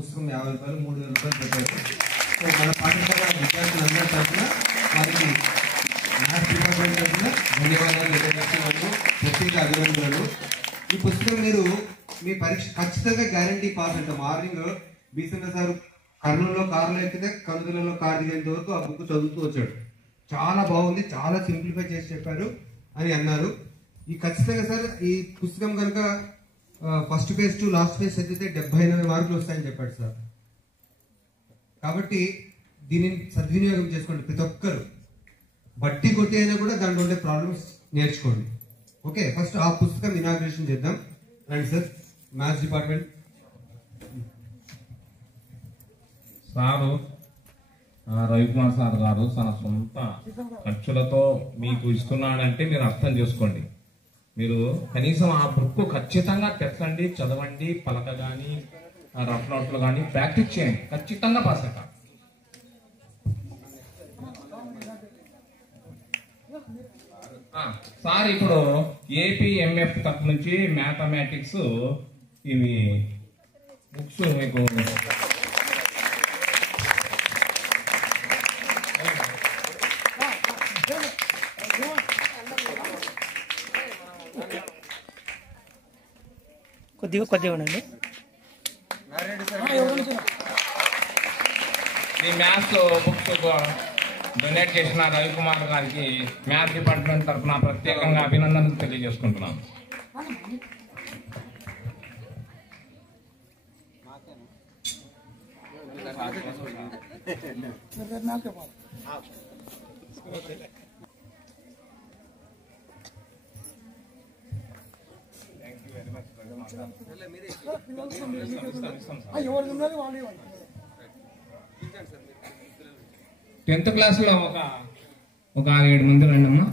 పుస్తకం 50 రూపాయలు 3000 రూపాయలు పెట్టారు. సో మన పాఠశాల విద్యార్థులందరి తరఫున వారికి మ్యాథ్స్ డిపార్ట్మెంట్ తరఫున ధన్యవాదాలు తెలియజేస్తున్నాము, ప్రత్యేక అభినందనలు. ఈ పుస్తకం మీరు మీ పరీక్ష ఖచ్చితంగా గ్యారంటీ పాస్ అవుతాం. మార్నింగ్ బీసన్న సార్ కర్నూలులో కార్లో ఎక్కితే కదులలో కారు దిగేంత వరకు ఆ బుక్ చదువుతూ వచ్చాడు. చాలా బాగుంది, చాలా సింప్లిఫై చేసి చెప్పారు అని అన్నారు. ఈ ఖచ్చితంగా సార్ ఈ పుస్తకం కనుక first page to last page చదివితే 78 మార్కులు వస్తాయని చెప్పాడు సార్. కాబట్టి దీనిని సద్వినియోగం చేసుకోండి. ప్రతి ఒక్కరు బట్టి కొట్టి అయినా కూడా దాంట్లో ఉండే ప్రాబ్లమ్స్ నేర్చుకోండి. ఓకే, ఫస్ట్ ఆ పుస్తకం ఇనాగ్రేషన్ చేద్దాం. రండి sir, maths department sir Ravikumar sir గారు తన సొంత ఖర్చులతో మీకు ఇస్తున్నాడంటే మీరు అర్థం చేసుకోండి. మీరు కనీసం ఆ బుక్ ఖచ్చితంగా తెచ్చండి, చదవండి, పలక కానీ రఫ్ నోట్లు కానీ ప్రాక్టీస్ చేయండి, ఖచ్చితంగా పాస్ అవుతారు. సార్ ఇప్పుడు ఏపీఎంఎఫ్ తరఫు నుంచి మ్యాథమెటిక్స్ ఇవి బుక్స్ మీకు కొద్దిగా ఉండండి. ఈ మ్యాథ్స్ బుక్స్ డొనేట్ చేసిన రవికుమార్ గారికి మ్యాథ్స్ డిపార్ట్మెంట్ తరఫున ప్రత్యేకంగా అభినందనలు తెలియజేసుకుంటున్నాను. టెన్త్ క్లాస్ లో ఒక 6-7 మంది రండమ్మా.